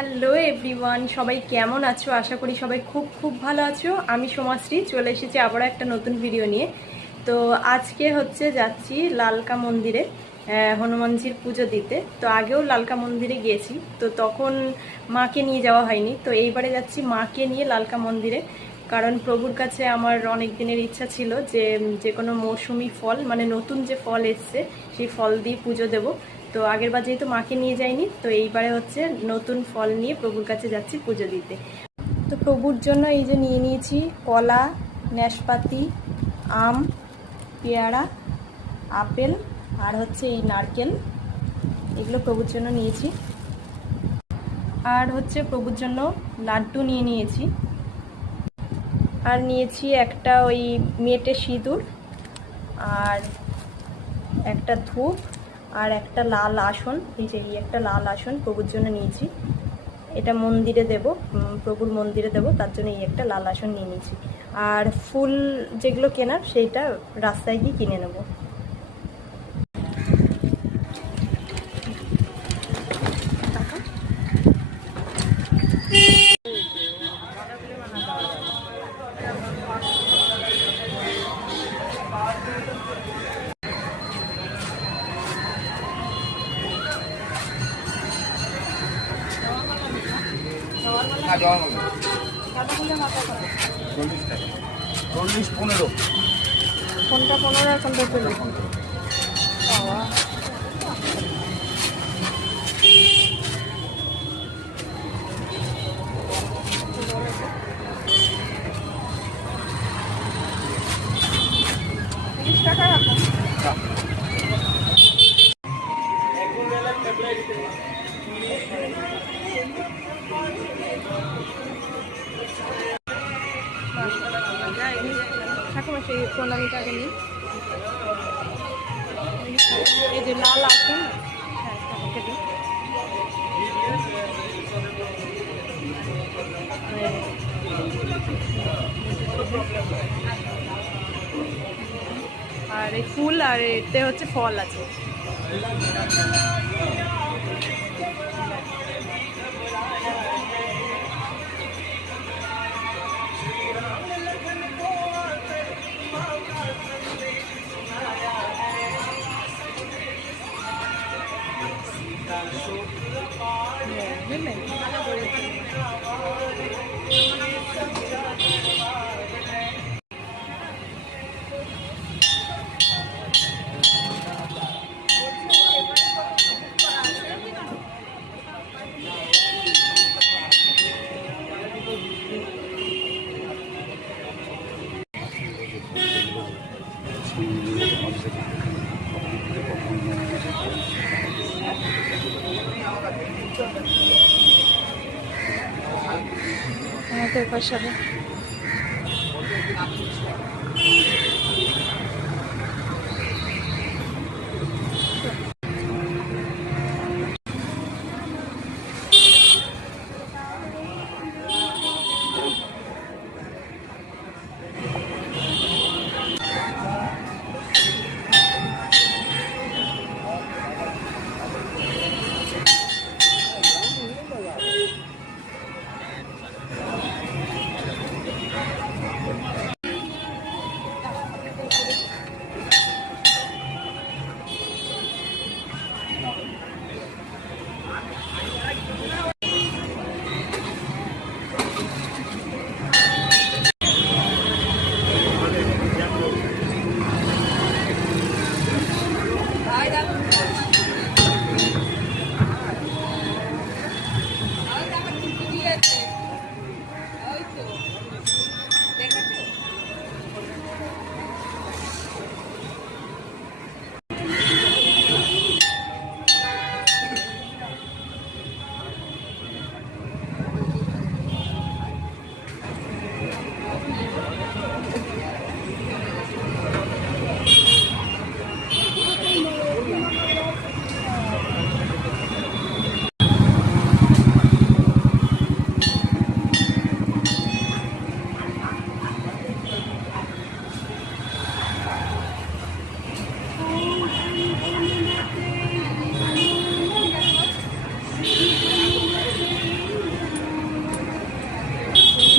Hello everyone, সবাই কেমন আছো? আশা করি সবাই খুব খুব ভালো আছো। আমি সোমাশ্রী চলে এসেছি আবারও একটা নতুন ভিডিও নিয়ে। তো আজকে যাচ্ছি লালকা মন্দিরে হনুমানজির পুজো দিতে। তো আগেও লালকা মন্দিরে গিয়েছি, তো তখন মাকে নিয়ে যাওয়া হয়নি। তো এইবারে যাচ্ছি মাকে নিয়ে লালকা মন্দিরে, কারণ প্রভুর কাছে আমার অনেক দিনের ইচ্ছা ছিল যে যে কোনো মৌসুমি ফল, মানে নতুন যে ফল এসছে সেই ফল দিয়ে পুজো দেবো। তো আগের বার যেহেতু মাকে নিয়ে যাইনি, তো এইবারে নতুন ফল নিয়ে প্রভুর কাছে যাচ্ছি পুজো দিতে। তো প্রভুর জন্য এই যে নিয়ে নিয়েছি কলা, নাশপাতি, আম, পেয়ারা, আপেল আর এই নারকেল, এগুলো প্রভুর জন্য নিয়েছি। আর প্রভুর জন্য লাড্ডু নিয়ে নিয়েছি। আর নিয়েছি একটা ওই মেটে সিঁদুর, আর একটা ধূপ, আর একটা লাল আসন। এই যে একটা লাল আসন প্রভুর জন্য নিয়েছি, এটা মন্দিরে দেব, প্রভুর মন্দিরে দেব, তার জন্য এই একটা লাল আসন নিয়ে নিয়েছি। আর ফুল যেগুলো কেনার সেইটা রাস্তায় গিয়ে কিনে নেব। চল্লিশ 15 কোনটা 15 আর কোনটা 40? টাকা রাখো। ঠাকুমা সেই প্রণামীটা আগে নিই। এই যে লাল আসন, আর এই ফুল, আর এতে ফল আছে। আমাদের পাশে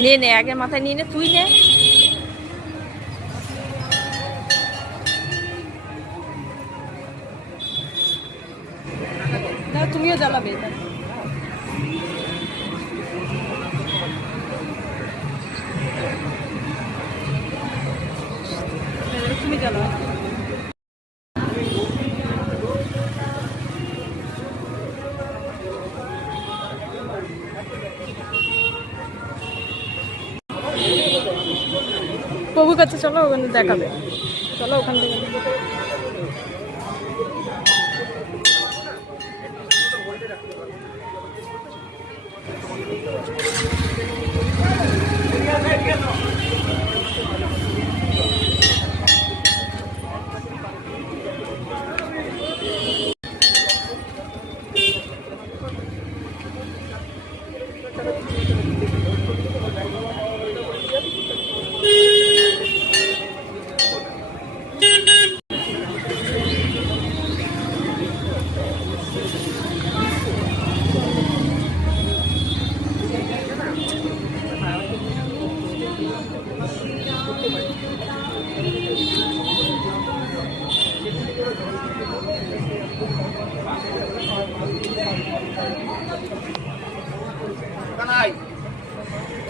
নিয়ে নে, আগে মাথায় নিয়ে নে, তুই নে। না, তুমিও জ্বালাবে এটা। তুমি জ্বালাবে। প্রভুর কাছে চলো, ওখানে দেখাবে। চলো ওখান থেকে।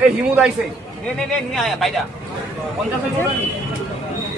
এই হিমুদ আইছে নে নে নে নিয়ে আয় বাইরা 50 টাকা